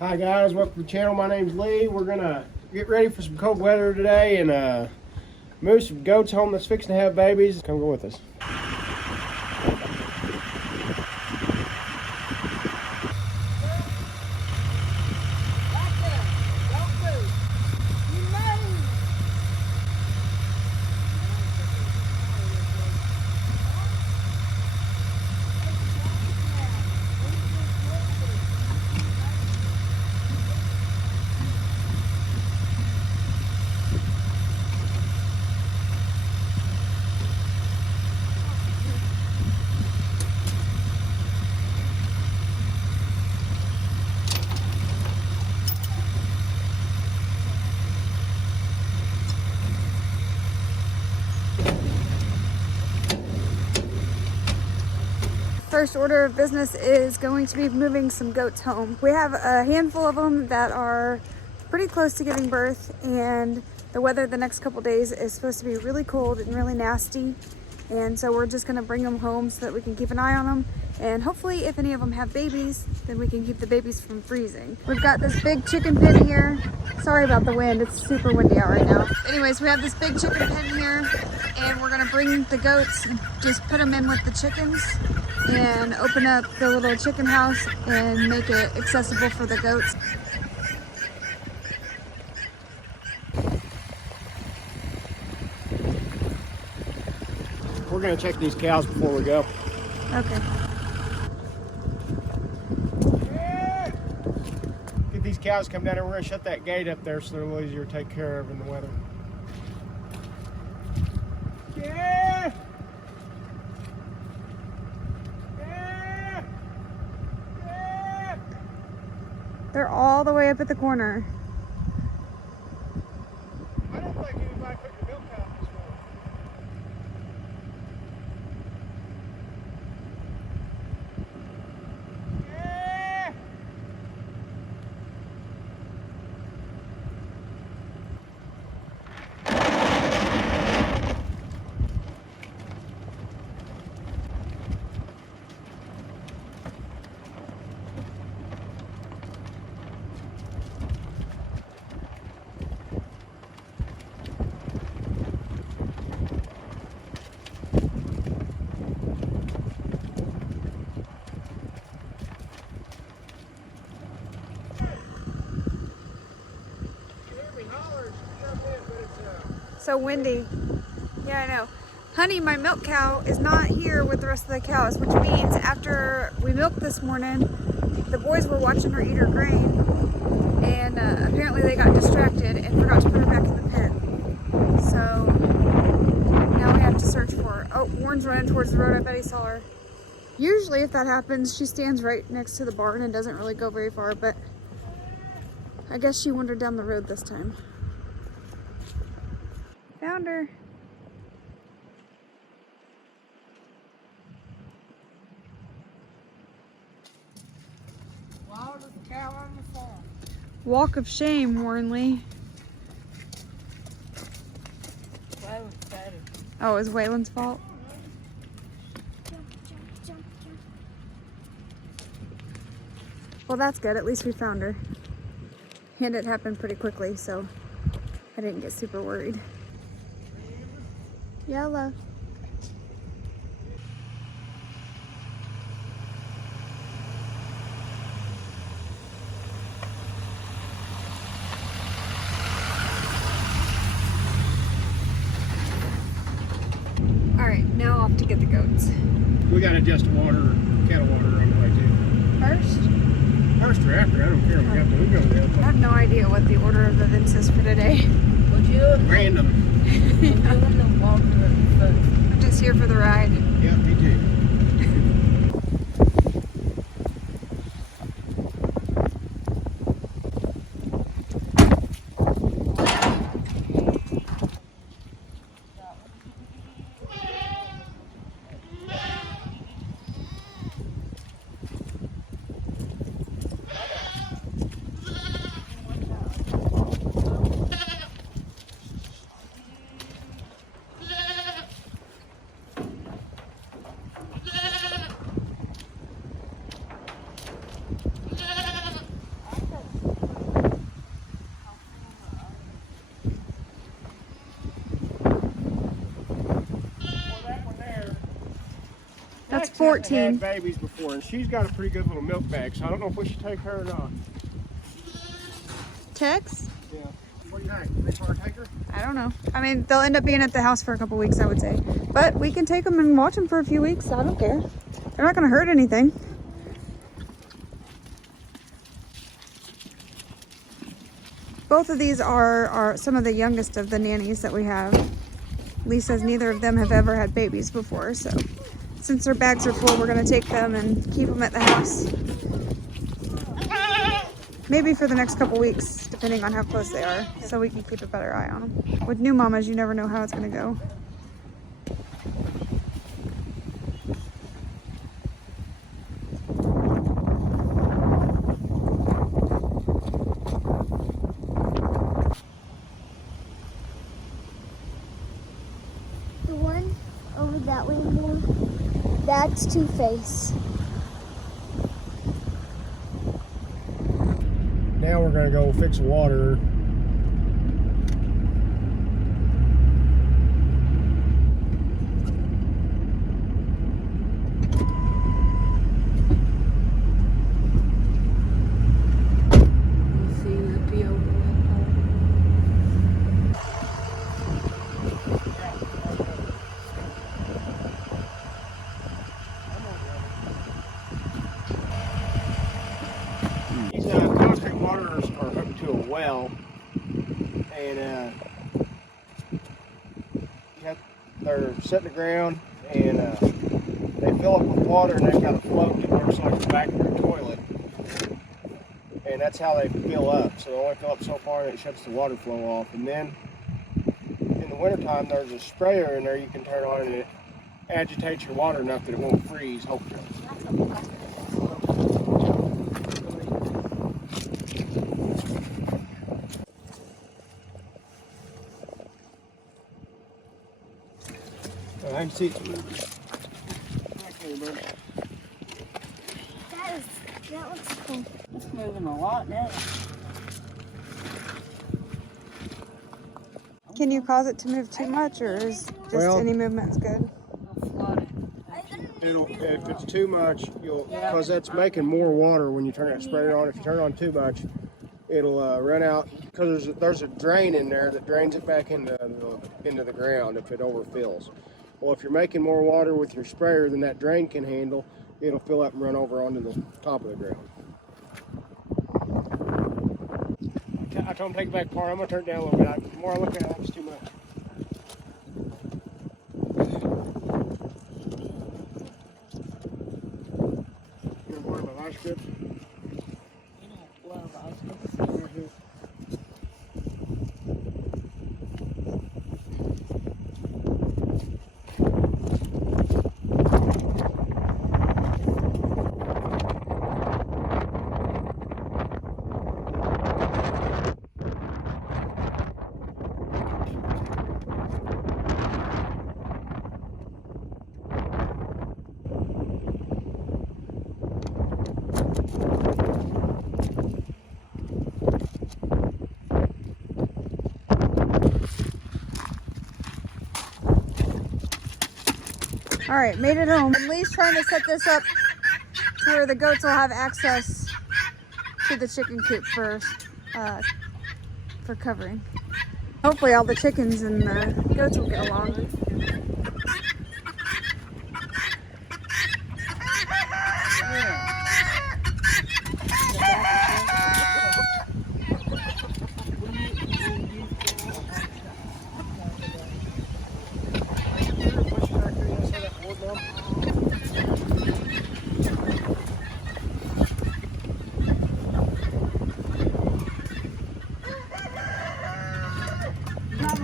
Hi guys, welcome to the channel. My name's Lee. We're gonna get ready for some cold weather today and move some goats home that's fixing to have babies. Come go with us. First order of business is going to be moving some goats home. We have a handful of them that are pretty close to giving birth, and the weather the next couple days is supposed to be really cold and really nasty, and so we're just going to bring them home so that we can keep an eye on them, and hopefully if any of them have babies, then we can keep the babies from freezing. We've got this big chicken pen here. Sorry about the wind, it's super windy out right now. Anyways, we have this big chicken pen here, and we're going to bring the goats and just put them in with the chickens and open up the little chicken house and make it accessible for the goats. We're gonna check these cows before we go. Okay. Get these cows come down here. We're gonna shut that gate up there so they're a little easier to take care of in the weather. Yeah. They're all the way up at the corner. I don't think anybody put the milk out this morning. Yeah. So windy. Yeah, I know. Honey, my milk cow, is not here with the rest of the cows, which means after we milked this morning, the boys were watching her eat her grain, and apparently they got distracted and forgot to put her back in the pen. So now we have to search for her. Oh, Warren's running towards the road. I bet he saw her. Usually if that happens, she stands right next to the barn and doesn't really go very far, but I guess she wandered down the road this time. Found her. Walk of shame, Warrenly. Oh, it was Waylon's fault? Well, that's good. At least we found her. And it happened pretty quickly, so I didn't get super worried. Yeah, love. All right, now off to get the goats. We gotta adjust the water, kettle water on the way too. First or after, I don't care. We go the other I have no idea what the order of events is for today. Would you? Random. I'm just here for the ride. Yeah, me too. That's Tex 14. hasn't had babies before, and she's got a pretty good little milk bag, so I don't know if we should take her or not. Tex? Yeah. What do you think? Think for take her? I don't know. I mean, they'll end up being at the house for a couple weeks, I would say. But we can take them and watch them for a few weeks. I don't care. They're not going to hurt anything. Both of these are some of the youngest of the nannies that we have. Lee says neither of them have ever had babies before, so since their bags are full, we're going to take them and keep them at the house. Maybe for the next couple weeks, depending on how close they are, so we can keep a better eye on them. With new mamas, you never know how it's going to go. The one over that way more, that's Two-Face. Now we're gonna go fix water. These concrete waters are hooked to a well, and they're set in the ground, and they fill up with water, and they've got a float that works like the back of your toilet, and that's how they fill up. So they only fill up so far, and it shuts the water flow off. And then in the wintertime, there's a sprayer in there you can turn on, and it agitates your water enough that it won't freeze, hopefully. I can see it moving. That looks cool. It's moving a lot now. Can you cause it to move too much, or is just any movement's good? If it's too much, because that's making more water when you turn that sprayer on. If you turn it on too much, it'll run out, because there's a drain in there that drains it back into the ground if it overfills. Well, if you're making more water with your sprayer than that drain can handle, it'll fill up and run over onto the top of the ground. I told him to take it back apart. I'm going to turn it down a little bit. The more I look at it, it's too much. You know what about ice strips? Right here. All right, made it home. And Lee's trying to set this up to where the goats will have access to the chicken coop for covering. Hopefully all the chickens and the goats will get along.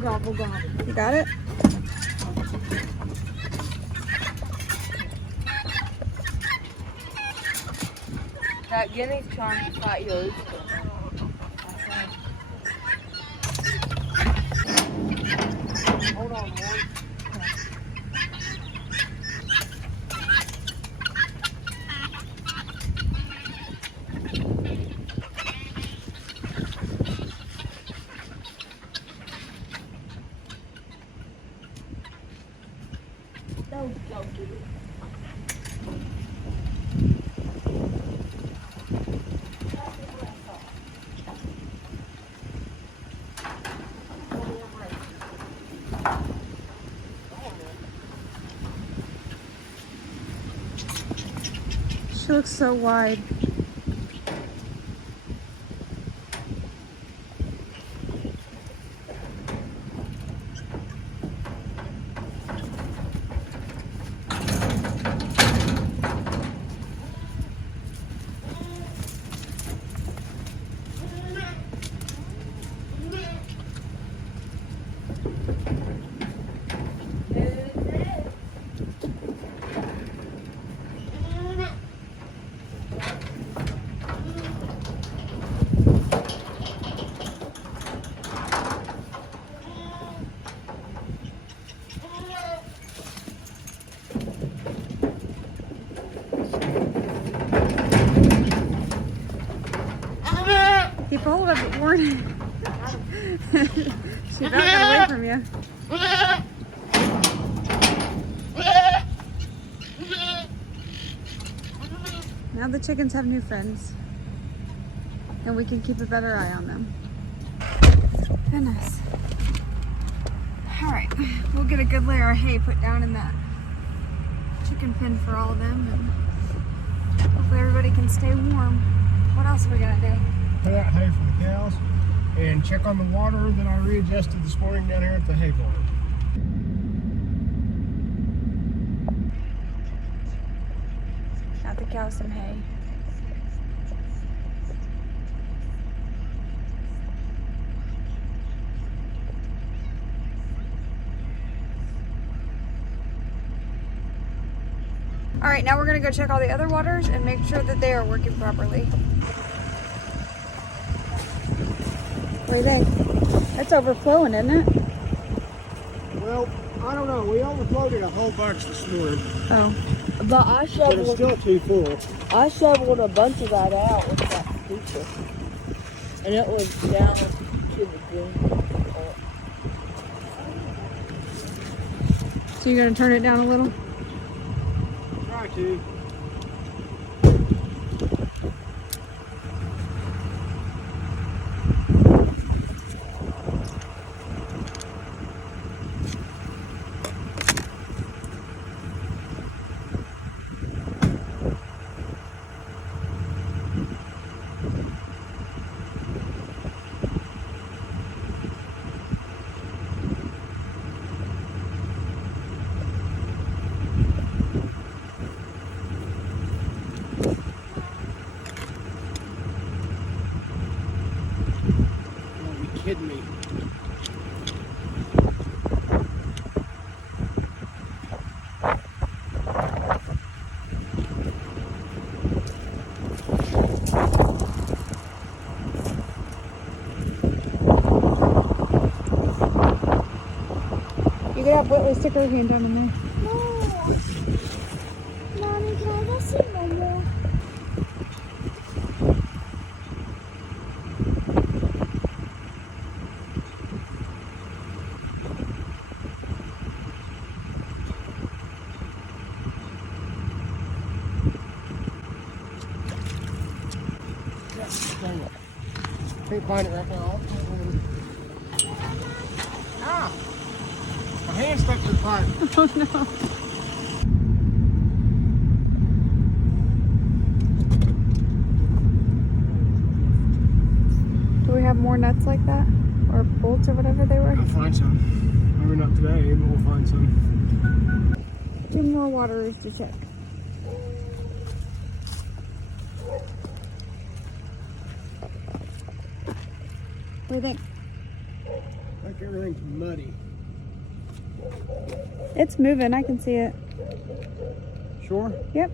Gobble, gobble. You got it? That guinea's trying to fight yours. Hold on, Warren. Don't do it. She looks so wide. Keep a hold of it, Warren. She's not getting away from you. Now the chickens have new friends. And we can keep a better eye on them. Goodness. Alright, we'll get a good layer of hay put down in that chicken pen for all of them. And hopefully everybody can stay warm. What else are we gonna do? Put out hay for the cows and check on the water that I readjusted this morning down here at the hay barn. Got the cows some hay. All right, now we're gonna go check all the other waters and make sure that they are working properly. What do you think? That's overflowing, isn't it? Well, I don't know. We overflowed it a whole bunch this morning, Oh. But I but it's shoveled, still too full. I shoveled a bunch of that out with that pizza. And it was down to the green. So you're gonna turn it down a little? Try to. Kidding me. You could have Whitley stick her hand down in there. No. Mommy, can I go see Momo? Can't find it right now. Ah! My hand stuck to the pipe. Oh no. Do we have more nuts like that? Or bolts or whatever they were? I'll find some. Maybe not today, but we'll find some. 2 more waterers to check. What do you think? Like everything's muddy. It's moving, I can see it. Sure? Yep.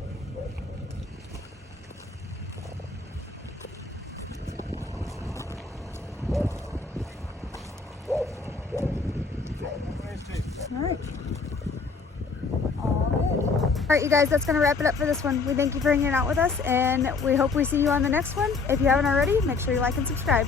Alright. Alright, you guys, that's going to wrap it up for this one. We thank you for hanging out with us, and we hope we see you on the next one. If you haven't already, make sure you like and subscribe.